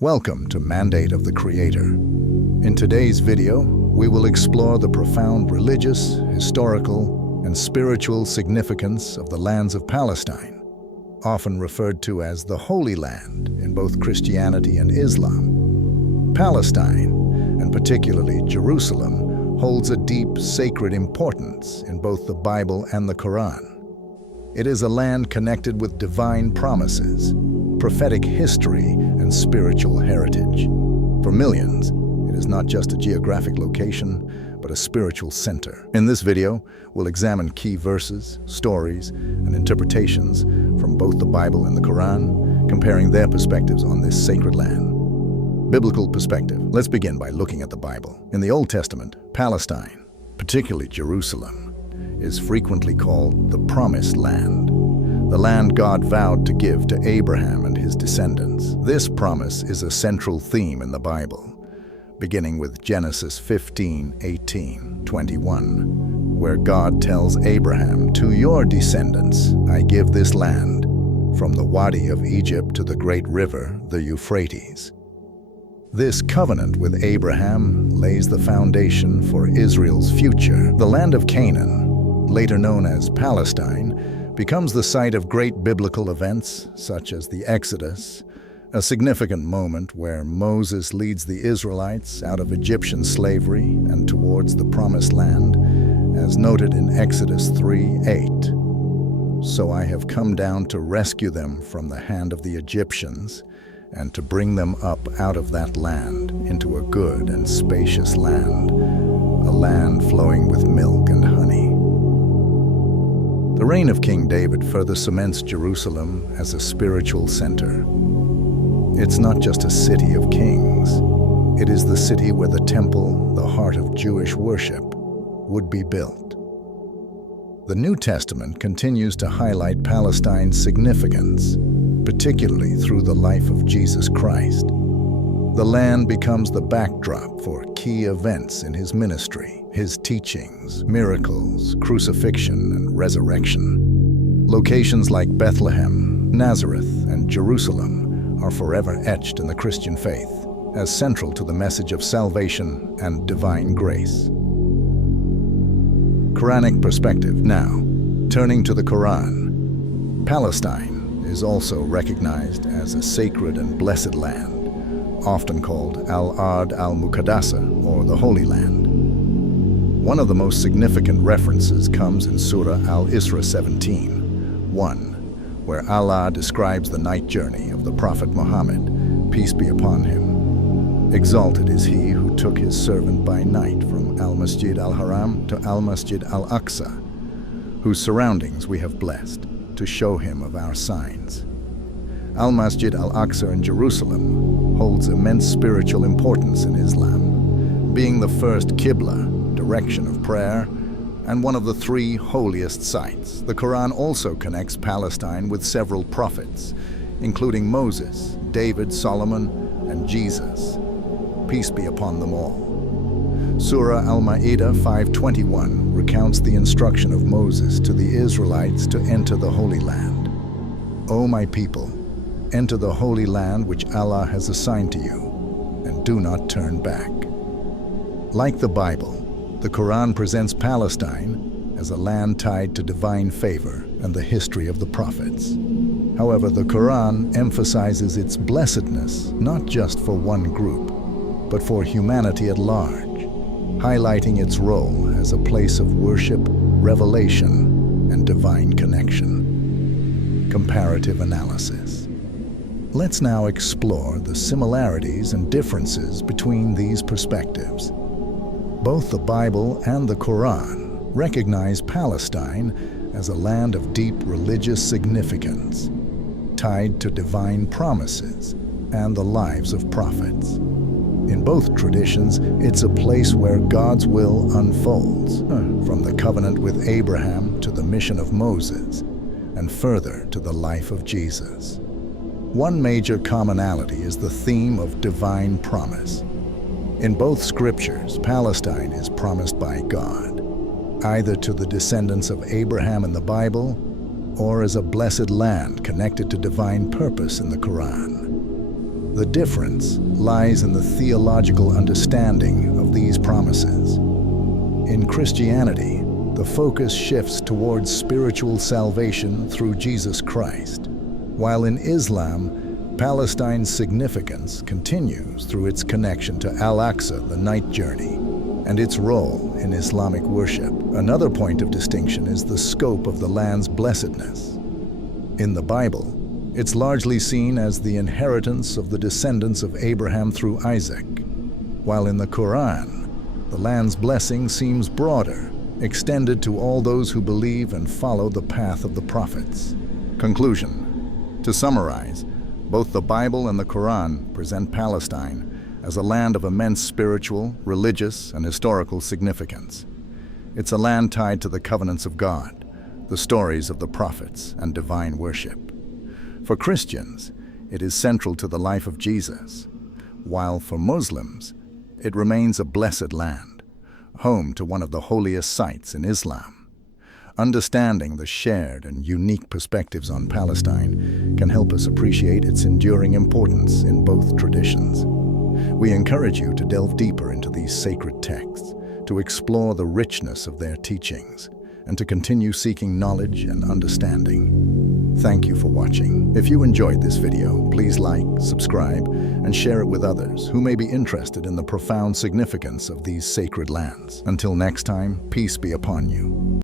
Welcome to Mandate of the Creator. In today's video, we will explore the profound religious, historical, and spiritual significance of the lands of Palestine, often referred to as the Holy Land in both Christianity and Islam. Palestine, and particularly Jerusalem, holds a deep sacred importance in both the Bible and the Qur'an. It is a land connected with divine promises, prophetic history, and spiritual heritage. For millions, it is not just a geographic location, but a spiritual center. In this video, we'll examine key verses, stories, and interpretations from both the Bible and the Quran, comparing their perspectives on this sacred land. Biblical perspective. Let's begin by looking at the Bible. In the Old Testament, Palestine, particularly Jerusalem, is frequently called the Promised Land, the land God vowed to give to Abraham and his descendants. This promise is a central theme in the Bible, beginning with Genesis 15:18-21, where God tells Abraham, "To your descendants I give this land, from the Wadi of Egypt to the great river, the Euphrates." This covenant with Abraham lays the foundation for Israel's future. The land of Canaan, later known as Palestine, becomes the site of great biblical events such as the Exodus, a significant moment where Moses leads the Israelites out of Egyptian slavery and towards the Promised Land, as noted in Exodus 3:8. "So I have come down to rescue them from the hand of the Egyptians, and to bring them up out of that land into a good and spacious land, a land flowing with milk and honey." The reign of King David further cements Jerusalem as a spiritual center. It's not just a city of kings. It is the city where the temple, the heart of Jewish worship, would be built. The New Testament continues to highlight Palestine's significance, particularly through the life of Jesus Christ. The land becomes the backdrop for key events in his ministry, his teachings, miracles, crucifixion, and resurrection. Locations like Bethlehem, Nazareth, and Jerusalem are forever etched in the Christian faith as central to the message of salvation and divine grace. Quranic perspective. Now, turning to the Quran, Palestine is also recognized as a sacred and blessed land, often called Al-Ard al-Muqaddasa, or the Holy Land. One of the most significant references comes in Surah Al-Isra 17:1, where Allah describes the night journey of the Prophet Muhammad, peace be upon him. "Exalted is he who took his servant by night from Al-Masjid al-Haram to Al-Masjid al-Aqsa, whose surroundings we have blessed, to show him of our signs." Al-Masjid al-Aqsa in Jerusalem holds immense spiritual importance in Islam, being the first Qibla, direction of prayer, and one of the three holiest sites. The Quran also connects Palestine with several prophets, including Moses, David, Solomon, and Jesus, peace be upon them all. Surah Al-Ma'idah 5:21 recounts the instruction of Moses to the Israelites to enter the Holy Land. "O my people, enter the Holy Land which Allah has assigned to you, and do not turn back." Like the Bible, the Quran presents Palestine as a land tied to divine favor and the history of the prophets. However, the Quran emphasizes its blessedness not just for one group, but for humanity at large, highlighting its role as a place of worship, revelation, and divine connection. Comparative analysis. Let's now explore the similarities and differences between these perspectives. Both the Bible and the Quran recognize Palestine as a land of deep religious significance, tied to divine promises and the lives of prophets. In both traditions, it's a place where God's will unfolds, from the covenant with Abraham to the mission of Moses, and further to the life of Jesus. One major commonality is the theme of divine promise. In both scriptures, Palestine is promised by God, either to the descendants of Abraham in the Bible, or as a blessed land connected to divine purpose in the Quran. The difference lies in the theological understanding of these promises. In Christianity, the focus shifts towards spiritual salvation through Jesus Christ, while in Islam, Palestine's significance continues through its connection to Al-Aqsa, the night journey, and its role in Islamic worship. Another point of distinction is the scope of the land's blessedness. In the Bible, it's largely seen as the inheritance of the descendants of Abraham through Isaac, while in the Qur'an, the land's blessing seems broader, extended to all those who believe and follow the path of the prophets. Conclusion. To summarize, both the Bible and the Qur'an present Palestine as a land of immense spiritual, religious, and historical significance. It's a land tied to the covenants of God, the stories of the prophets, and divine worship. For Christians, it is central to the life of Jesus, while for Muslims, it remains a blessed land, home to one of the holiest sites in Islam. Understanding the shared and unique perspectives on Palestine can help us appreciate its enduring importance in both traditions. We encourage you to delve deeper into these sacred texts, to explore the richness of their teachings, and to continue seeking knowledge and understanding. Thank you for watching. If you enjoyed this video, please like, subscribe, and share it with others who may be interested in the profound significance of these sacred lands. Until next time, peace be upon you.